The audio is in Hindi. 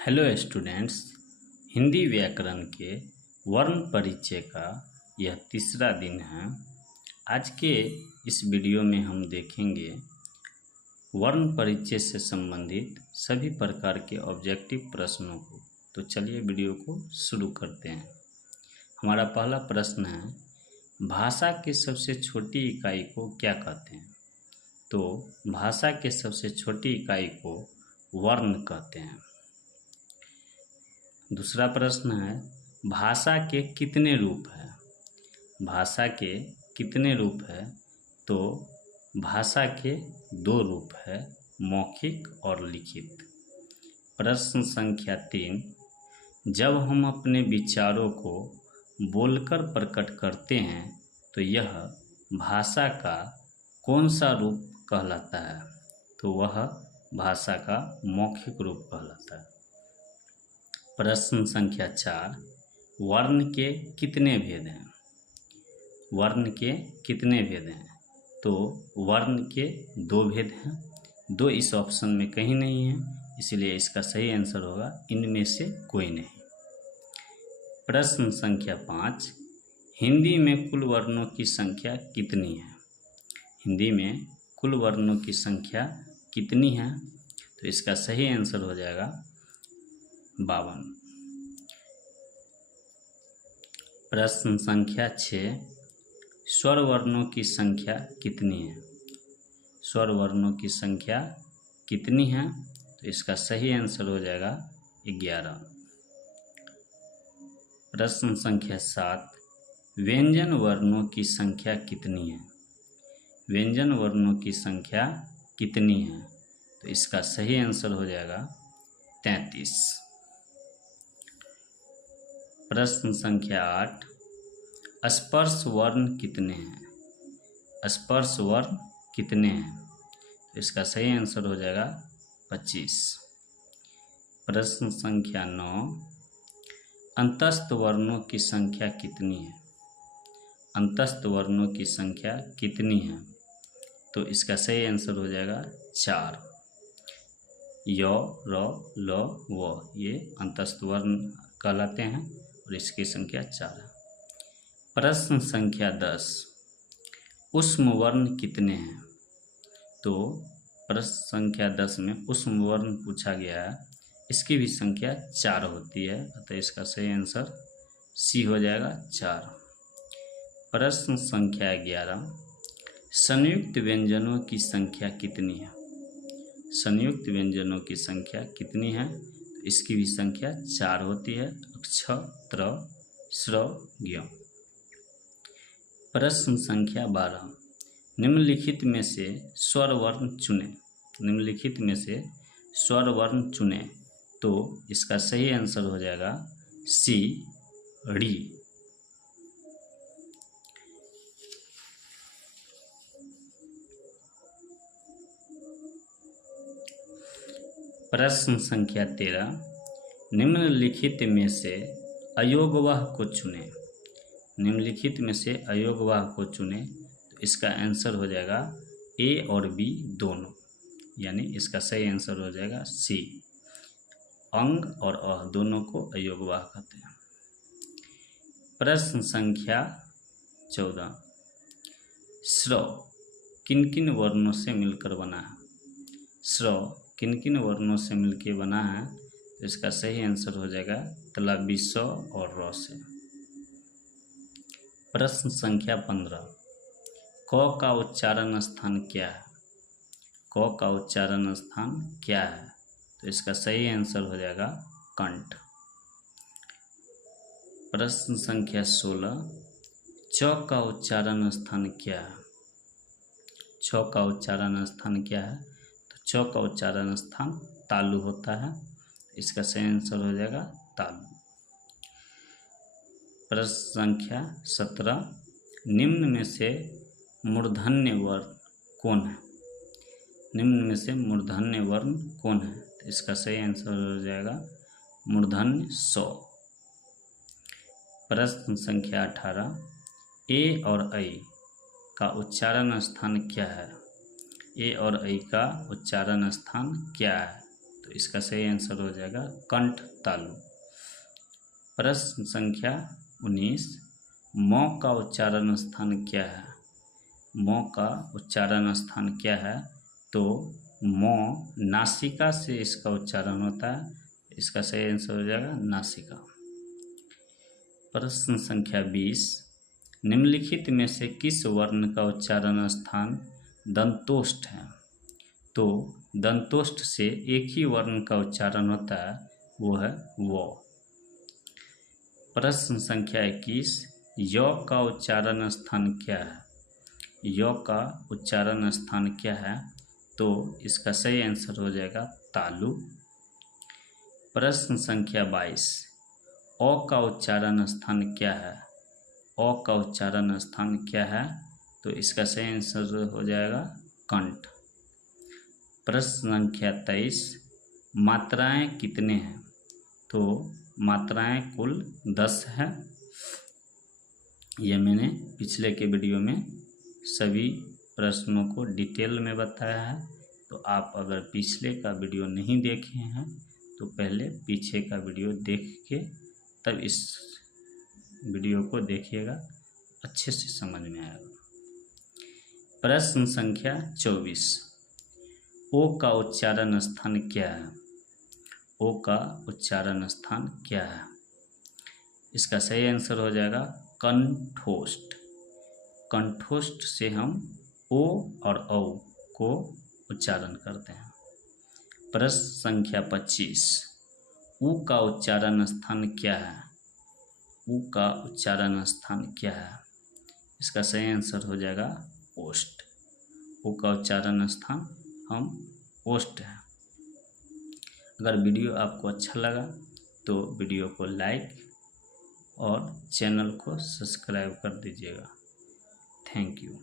हेलो स्टूडेंट्स, हिंदी व्याकरण के वर्ण परिचय का यह तीसरा दिन है। आज के इस वीडियो में हम देखेंगे वर्ण परिचय से संबंधित सभी प्रकार के ऑब्जेक्टिव प्रश्नों को। तो चलिए वीडियो को शुरू करते हैं। हमारा पहला प्रश्न है, भाषा की सबसे छोटी इकाई को क्या कहते हैं? तो भाषा के सबसे छोटी इकाई को वर्ण कहते हैं। दूसरा प्रश्न है, भाषा के कितने रूप हैं? भाषा के कितने रूप हैं? तो भाषा के 2 रूप है, मौखिक और लिखित। प्रश्न संख्या 3, जब हम अपने विचारों को बोलकर प्रकट करते हैं तो यह भाषा का कौन सा रूप कहलाता है? तो वह भाषा का मौखिक रूप कहलाता है। प्रश्न संख्या 4, वर्ण के कितने भेद हैं? वर्ण के कितने भेद हैं? तो वर्ण के 2 भेद हैं। 2 इस ऑप्शन में कहीं नहीं है, इसलिए इसका सही आंसर होगा इनमें से कोई नहीं। प्रश्न संख्या 5, हिंदी में कुल वर्णों की संख्या कितनी है? हिंदी में कुल वर्णों की संख्या कितनी है? तो इसका सही आंसर हो जाएगा 52। प्रश्न संख्या 6, स्वर वर्णों की संख्या कितनी है? स्वर वर्णों की संख्या कितनी है? तो इसका सही आंसर हो जाएगा 11। प्रश्न संख्या 7, व्यंजन वर्णों की संख्या कितनी है? व्यंजन वर्णों की संख्या कितनी है? तो इसका सही आंसर हो जाएगा 33। प्रश्न संख्या 8, स्पर्श वर्ण कितने हैं? स्पर्श वर्ण कितने हैं? तो इसका सही आंसर हो जाएगा 25। प्रश्न संख्या 9, अंतस्थ वर्णों की संख्या कितनी है? अंतस्थ वर्णों की संख्या कितनी है? तो इसका सही आंसर हो जाएगा 4। य, र, ल, व ये अंतस्थ वर्ण कहलाते हैं और इसकी संख्या 4 है। प्रश्न संख्या 10, ऊष्म वर्ण कितने हैं? तो प्रश्न संख्या 10 में ऊष्म वर्ण पूछा गया है, इसकी भी संख्या 4 होती है, अतः इसका सही आंसर सी हो जाएगा 4। प्रश्न संख्या 11, संयुक्त व्यंजनों की संख्या कितनी है? संयुक्त व्यंजनों की संख्या कितनी है? तो इसकी भी संख्या 4 होती है, क्ष, त्र, स्र, ज्ञ। प्रश्न संख्या 12, निम्नलिखित में से स्वर वर्ण चुनें। निम्नलिखित में से स्वर वर्ण चुनें। तो इसका सही आंसर हो जाएगा सी, ड़ी। प्रश्न संख्या 13, निम्नलिखित में से अयोगवाह को चुनें। निम्नलिखित में से अयोगवाह को चुनें। तो इसका आंसर हो जाएगा ए और बी दोनों, यानी इसका सही आंसर हो जाएगा सी। अंग और अह दोनों को अयोगवाह कहते हैं। प्रश्न संख्या 14, स्र किन किन वर्णों से मिलकर बना है? स्र किन किन वर्णों से मिलकर बना है? तो इसका सही आंसर हो जाएगा तलाबी स और र से। प्रश्न संख्या 15, क का उच्चारण स्थान क्या है? क का उच्चारण स्थान क्या है? तो इसका सही आंसर हो जाएगा कंठ। प्रश्न संख्या 16, च का उच्चारण स्थान क्या है? छ का उच्चारण स्थान क्या है? तो छ का उच्चारण स्थान तालु होता है, इसका सही आंसर हो जाएगा तालु। प्रश्न संख्या 17, निम्न में से मूर्धन्य वर्ण कौन है? निम्न में से मूर्धन्य वर्ण कौन है? तो इसका सही आंसर हो जाएगा मूर्धन्य स। प्रश्न संख्या 18, ए और ऐ का उच्चारण स्थान क्या है? ए और ऐ का उच्चारण स्थान क्या है? तो तो इसका सही आंसर हो जाएगा कंठ तालु। प्रश्न संख्या 19, मौ का उच्चारण स्थान क्या है? मौ का उच्चारण स्थान क्या है? तो मौ नासिका से इसका उच्चारण होता है, इसका सही आंसर हो जाएगा नासिका। प्रश्न संख्या 20, निम्नलिखित में से किस वर्ण का उच्चारण स्थान दंतोष्ठ है? तो दंतोष्ठ से एक ही वर्ण का उच्चारण होता है, वो है वो। प्रश्न संख्या 21, य का उच्चारण स्थान क्या है? य का उच्चारण स्थान क्या है? तो इसका सही आंसर हो जाएगा तालु। प्रश्न संख्या 22, अ का उच्चारण स्थान क्या है? अ का उच्चारण स्थान क्या है? तो इसका सही आंसर हो जाएगा कंठ। प्रश्न संख्या 23, मात्राएं कितने हैं? तो मात्राएं कुल 10 है। ये मैंने पिछले के वीडियो में सभी प्रश्नों को डिटेल में बताया है, तो आप अगर पिछले का वीडियो नहीं देखे हैं तो पहले पीछे का वीडियो देख के तब इस वीडियो को देखिएगा, अच्छे से समझ में आएगा। प्रश्न संख्या 24, ओ का उच्चारण स्थान क्या है? ओ का उच्चारण स्थान क्या है? इसका सही आंसर हो जाएगा कंठोष्ठ। कंठोष्ठ से हम ओ और औ को उच्चारण करते हैं। प्रश्न संख्या 25, उ का उच्चारण स्थान क्या है? उ का उच्चारण स्थान क्या है? इसका सही आंसर हो जाएगा ओष्ठ। उ का उच्चारण स्थान हम ओष्ठ है। अगर वीडियो आपको अच्छा लगा तो वीडियो को लाइक और चैनल को सब्सक्राइब कर दीजिएगा। Thank you.